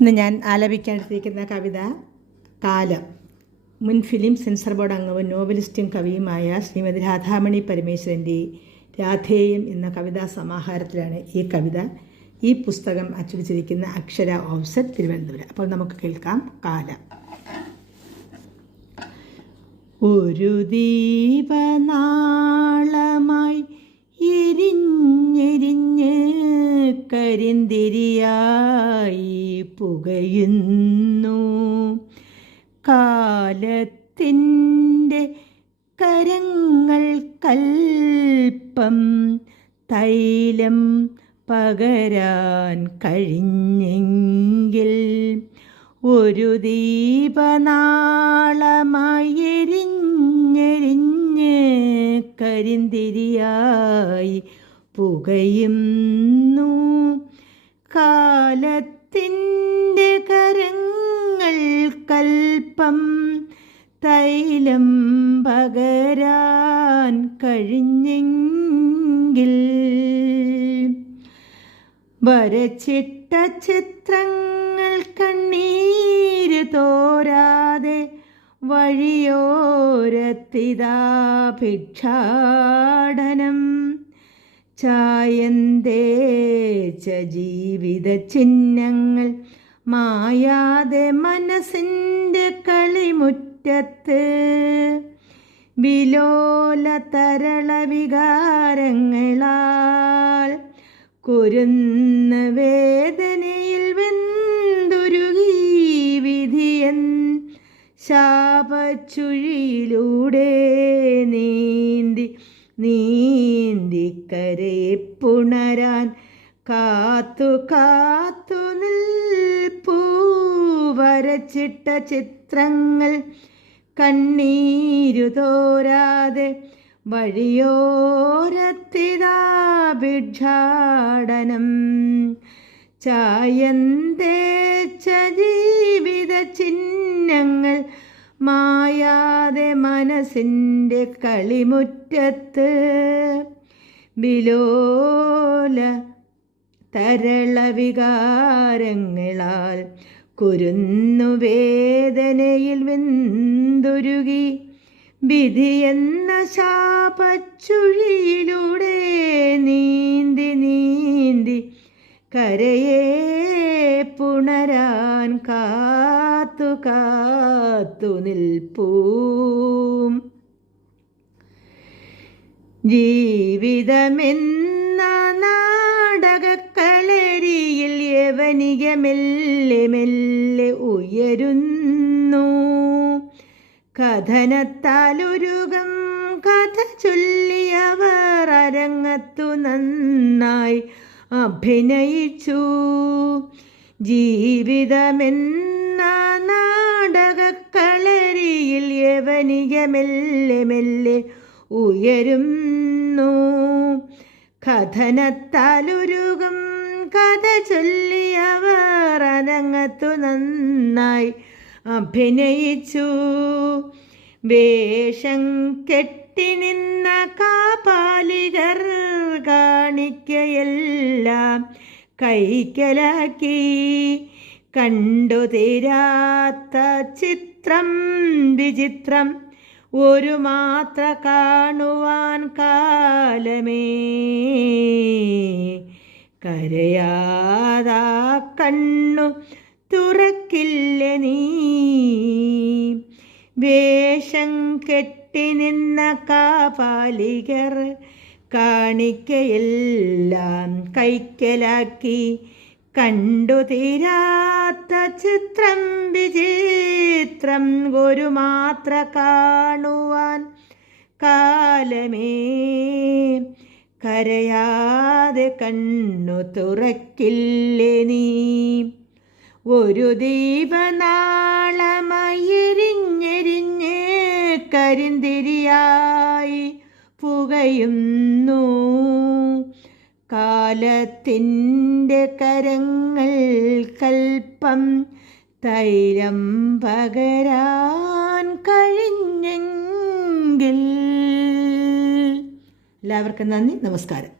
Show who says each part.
Speaker 1: ഇന്ന് ഞാൻ ആലപിക്കാനെടുത്തിരിക്കുന്ന കവിത കാലം മുൻ ഫിലിം സെൻസർ ബോർഡ് അംഗവും നോവലിസ്റ്റും കവിയുമായ ശ്രീമതി രാധാമണി പരമേശ്വരന്റെ രാധേയം എന്ന കവിതാ സമാഹാരത്തിലാണ് ഈ കവിത. ഈ പുസ്തകം അച്ചടിച്ചിരിക്കുന്ന അക്ഷര ഓഫ്സെറ്റ് തിരുവനന്തപുരം. അപ്പോൾ നമുക്ക് കേൾക്കാം കാലം. ഒരു ദീപനാളമായി എരിഞ്ഞെരിഞ്ഞ് കരിന്തിരിയായി പുകയുന്നു. കാലത്തിന്റെ കരങ്ങൾ കൽപ്പം തൈലം പകരാൻ കഴിഞ്ഞെങ്കിൽ ഒരു ദീപനാളമായെരിഞ്ഞെരിഞ്ഞ് കരിന്തിരിയായി പുകയുന്നു. കാലത്തിന്റെ കരങ്ങൾ കൽപ്പം തൈലം പകരാൻ കഴിഞ്ഞെങ്കിൽ. വരച്ചിട്ട ചിത്രങ്ങൾ കണ്ണീര് തോരാതെ വഴിയോരത്തിതാ ഭിക്ഷാടനം ചായന്തേച്ച ജീവിത ചിഹ്നങ്ങൾ. മായാതെ മനസ്സിന്റെ കളിമുറ്റത്ത് വിലോല തരള വികാരങ്ങളാൽ കുരുന്ന വേദനയിൽ വെന്തുരുകി വിധിയൻ ശാപച്ചുഴിയിലൂടെ നീന്തി നീന്തി വരച്ചിട്ട ചിത്രങ്ങൾ കണ്ണീരു തോരാതെ വഴിയോരത്തിതാ ഭിക്ഷാടനം. ചായന്തേച്ച ജീവിത ചിഹ്നങ്ങൾ മായാതെ മനസ്സിന്റെ കളിമുറ്റത്ത് വിലോല തരള വികാരങ്ങളാൽ കുരുന്നു വേദനയിൽ വെന്തുരുകി വിധി എന്ന ശാപച്ചുഴിയിലൂടെ നീന്തി നീന്തി കരയെ പുണരാൻ കാത്തു കാത്തു നിൽപ്പൂം. ജീവിതമെന്ന നാടകക്കളരിയിൽ യവനിക കഥനത്താലൊരുകം കഥ ചൊല്ലിയവർ അരങ്ങത്തു നന്നായി അഭിനയിച്ചു. ജീവിതമെന്ന നാടകക്കളരിയിൽ യവനിക മെല്ലെ മെല്ലെ ഉയരുന്നു. കഥനത്താലൊരുകം കഥ ചൊല്ലിയവർ അരങ്ങത്തു നന്നായി അഭിനയിച്ചു. വേഷം കെട്ടി നിന്ന കാപാലികർ കാണിക്കയെല്ലാം കൈക്കലാക്കി. കണ്ടു തീരാത്ത ചിത്രം വിചിത്രം ഒരു മാത്ര കാണുവാൻ കാലമേ. കരയാതാ കണ്ണു തുറക്കില്ല നീ? വേഷം കെട്ടി നിന്ന കാപാലികർ കാണിക്കയെല്ലാം കൈക്കലാക്കി കണ്ടു തീരാത്ത ചിത്രം വിചിത്രം ഒരു മാത്ര കാണുവാൻ കാലമേ. കരയാതെ കണ്ണു തുറക്കില്ലേ നീ? ഒരു ദീപനാളമയെരിഞ്ഞെരിഞ്ഞ് കരിന്തിരിയായി പുകയുന്നു. കാലത്തിന്റെ കരങ്ങൾ കൽപ്പം തൈലം പകരാൻ കഴിഞ്ഞെങ്കിൽ. എല്ലാവർക്കും നന്ദി നമസ്കാരം.